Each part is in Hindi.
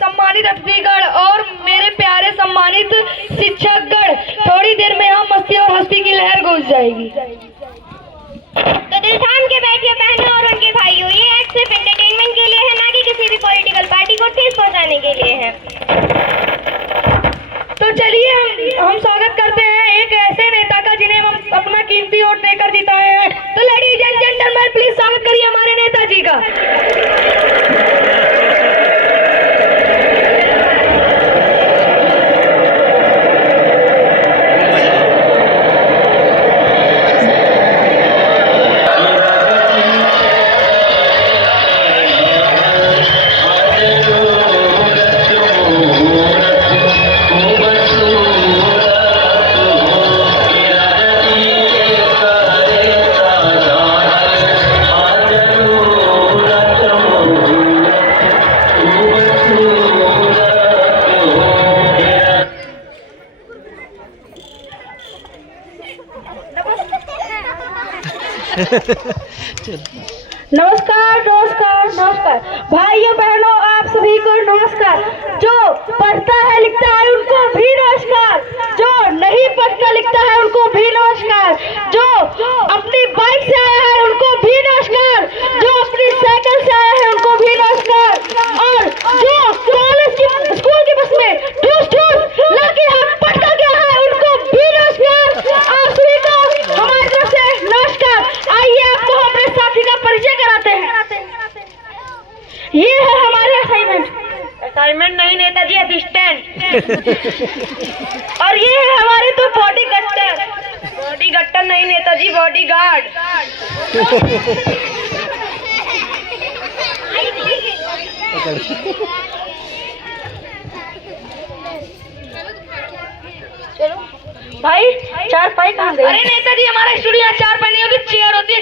सम्मानित अतिथिगण और मेरे प्यारे सम्मानित शिक्षकगण, थोड़ी देर में यहाँ मस्ती और हंसी की लहर गूंज जाएगी। तो दिल थाम के बैठिए बहनों और उनके भाइयों, ये एक्ट सिर्फ एंटरटेनमेंट के लिए है, ना कि किसी भी पॉलिटिकल पार्टी को ठेस पहुंचाने के लिए है। तो चलिए हम स्वागत करते हैं एक ऐसे नेता का जिन्हें हम अपना कीमती वोट देकर जिताए हैं। तो लेडीज एंड जेंटलमैन, प्लीज स्वागत करिए हमारे नेताजी का। नमस्कार नमस्कार नमस्कार भाइयों बहनों, आप सभी को नमस्कार। जो पढ़ता है लिखता है उनको भी नमस्कार, जो नहीं पढ़ता लिखता है उनको भी नमस्कार, जो अपनी बाइक से आया है उनको भी नमस्कार, जो अपनी साइकिल से आया है उनको भी नमस्कार, और जो कॉलेज की स्कूल की बस में ठूस ठूस लड़की हाथ पढ़ता गया है उनको भी नमस्कार। आप सभी को हमारी तरफ से नमस्कार। आइए आपको अपने साथी का परिचय कराते हैं। ये है हमारे असाइनमेंट नहीं नेताजी, असिस्टेंट। और ये है हमारे तो बॉडी गट्टर नहीं नेताजी, बॉडी गार्ड। चलो भाई, चार पाई कहाँ गई? अरे नेताजी, हमारा स्टूडियो चार पाई नहीं होती, चेयर होती है।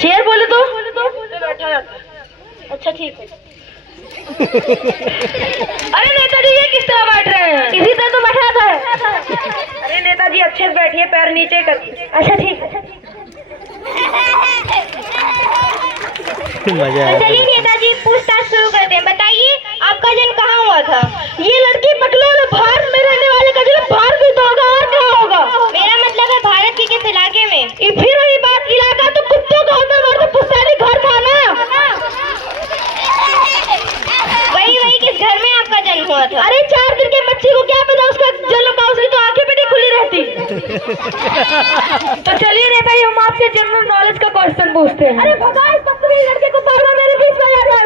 चेयर बोले तो बैठा जाता है। अच्छा ठीक है। अरे नेताजी, ये किस तरह बैठ रहे हैं? इसी तरह तो बैठा था। अरे नेताजी, अच्छे से बैठिए, पैर नीचे करके। अच्छा ठीक है। तो चलिए नेताजी, पूछताछ शुरू करते हैं। बताइए, आपका जन्म कहाँ हुआ था? ये लड़की बकलोल भारत में रहने वाले का जन्म भारत में तो होगा, और कहाँ होगा? मेरा मतलब है भारत के किस इलाके में? फिर वही बात, इलाका तो कुत्तों का होता है, तो पुश्तैनी घर था ना। वही किस घर में आपका जन्म हुआ था? अरे 4 दिन के बच्चे को क्या पता उसका जन्म का, उसकी तो आंखें भी नहीं खुली रहती। तो चलिए नेताजी, हम आपसे जनरल नॉलेज का क्वेश्चन पूछते हैं। अरे भगा इस बदतमीज लड़के को, बार-बार मेरे बीच में आ जाता है।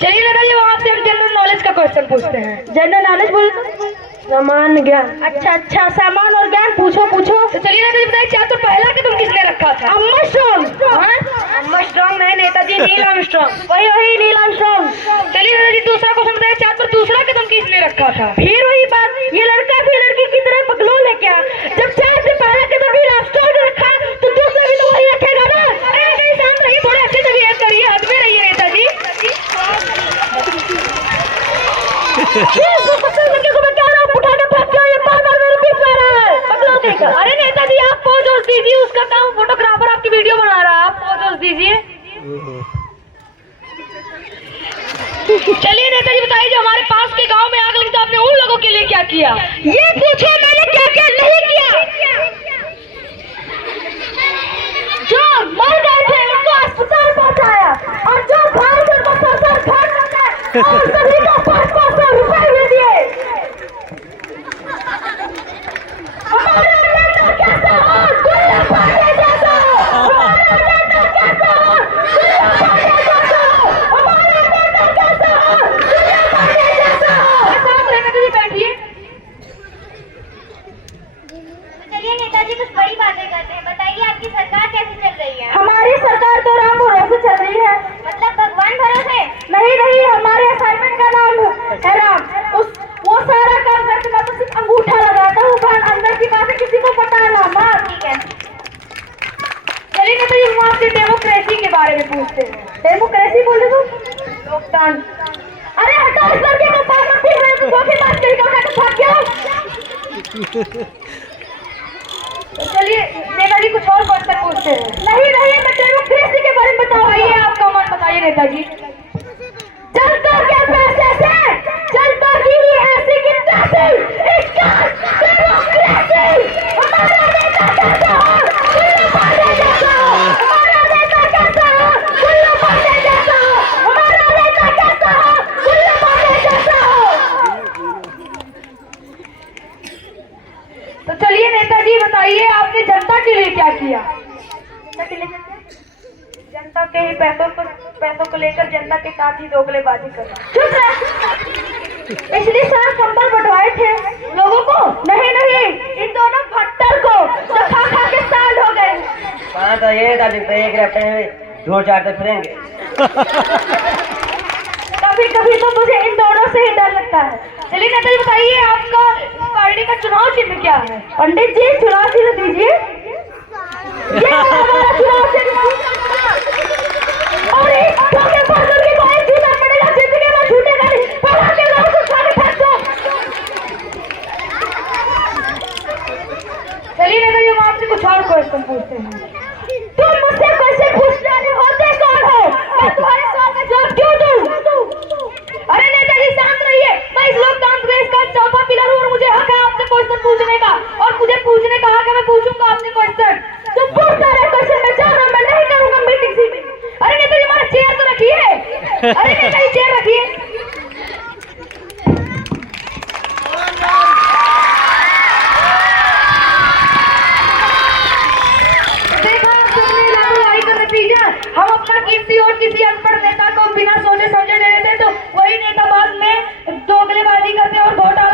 चलिए नेताजी, आपसे हम जनरल नॉलेज का क्वेश्चन पूछते हैं। जनरल नॉलेज बोले तो सामान्य ज्ञान। अच्छा, सामान और ज्ञान पूछो। तो चलिए नेताजी, बताइए, चार तो पहला कदम किसने रखा था? आर्मस्ट्रांग नहीं नेताजी, नील आर्मस्ट्रांग। वही नील आर्मस्ट्रांग। चलिए नेताजी, दूसरा क्वेश्चन बताइए, चार पर दूसरा कदम किसने रखा था? फिर वही बात, ये लड़का भी लड़की की तरह बकलोल है क्या? जब चार से पहला कदम नील आर्मस्ट्रांग ने रखा तो दूसरा भी तो वही रखेगा ना। कहीं शांत रहिए, थोड़े अच्छे से बिहेव करिए, हद में रहिए नेताजी। अरे नेताजी, आप पोज दीजिए, उसका काम फोटोग्राफर आपकी वीडियो बना रहा है, आप पोज दीजिए। चलिए नेताजी, बताइए, जो हमारे पास के गांव में आग लगी तो आपने उन लोगों के लिए क्या किया? ये पूछो मैंने क्या क्या नहीं किया। जो मर गए थे उनको अस्पताल पहुंचाया, और जो भाई को सर फाड़ और सभी को 500 रुपए भी दिए। चलिए नेताजी, कुछ बड़ी बातें करते हैं। बताइए, आपकी सरकार कैसी चल रही है? हमारी सरकार तो राम भरोसे चल रही है। मतलब भगवान भरोसे? नहीं, हमारे असाइनमेंट का नाम है राम। वो सारा काम करते ना, तो सिर्फ अंगूठा लगाता हूँ, अंदर की बातें किसी को पता ना। माँ ठीक है। चलिए नेताजी, हम आपसे डेमोक्रेसी के बारे में पूछते हैं। डेमोक्रेसी बोले तो लोकतंत्र। अरे हटाओ इस लड़के को, पागल फिर मैं तो धोखे बात करेगा, उठा के भाग गया। तो चलिए नेताजी, कुछ और क्वेश्चन पूछते हैं। नहीं, मैं डेमोक्रेसी के बारे नेताजी। जनता के पैसे से जनता की ही ऐसी गिनता से इसका डेमोक्रेसी। हमारा नेता कैसा हो? गुल्लू पांडे जैसा हो। हमारा नेता कैसा हो? गुल्लू पांडे जैसा हो। हमारा नेता कैसा हो? गुल्लू पांडे जैसा हो। तो चलिए नेताजी बताइए आपने जनता के लिए क्या किया? जनता के ही पैसों को लेकर जनता के साथ ही दोगलेबाजी कर। चुप रहे। पिछली साल कंबल बंटवाए थे लोगों को? नहीं नहीं, इन दोनों भट्टर को जो खा खा के साल हो गए। हाँ तो ये था एक रहते हैं झूठ चाटते फिरेंगे। कभी कभी तो मुझे इन दोनों से ही डर लगता है। चलिए नेताजी बताइए आपका पार्टी का चुनाव चिन्ह क्या है? पंडित जी चुनाव चिन्ह दीजिए। ये हमारा चुनाव चिन्ह। और धोखे बाजों की कोई जूता पड़ेगा जिंदगी में छूटेगा नहीं। पढ़ा के लोग उठा के फेंक दो। चलिए नेताजी हम आपसे कुछ और क्वेश्चन पूछते हैं। तुम मुझसे क्वेश्चन पूछने वाले होते कौन हो? मैं तुम्हारे सवाल का जवाब क्यों दूं? अरे नेताजी शांत रहिए। मैं इस लोकतंत्र देश का चौथा पिलर हूँ और मुझे हक है आपसे क्वेश्चन पूछने का। और मुझे पूछने का हक है, मैं पूछूंगा आपसे क्वेश्चन। तो पूछता रहे क्वेश्चन में जा रहा हूँ, मैं नहीं करूंगा मीटिंग सी में। अरे नेताजी हमारा चेयर तो रखिए। अरे नेताजी चेयर रखिए। देखो तुमने लापरवाही का नतीजा। हम अपना कीमती और किसी अनपढ़ नेता को बिना सोचे समझे दे देते तो वही नेता बाद में दोगलेबाजी करते और घोटा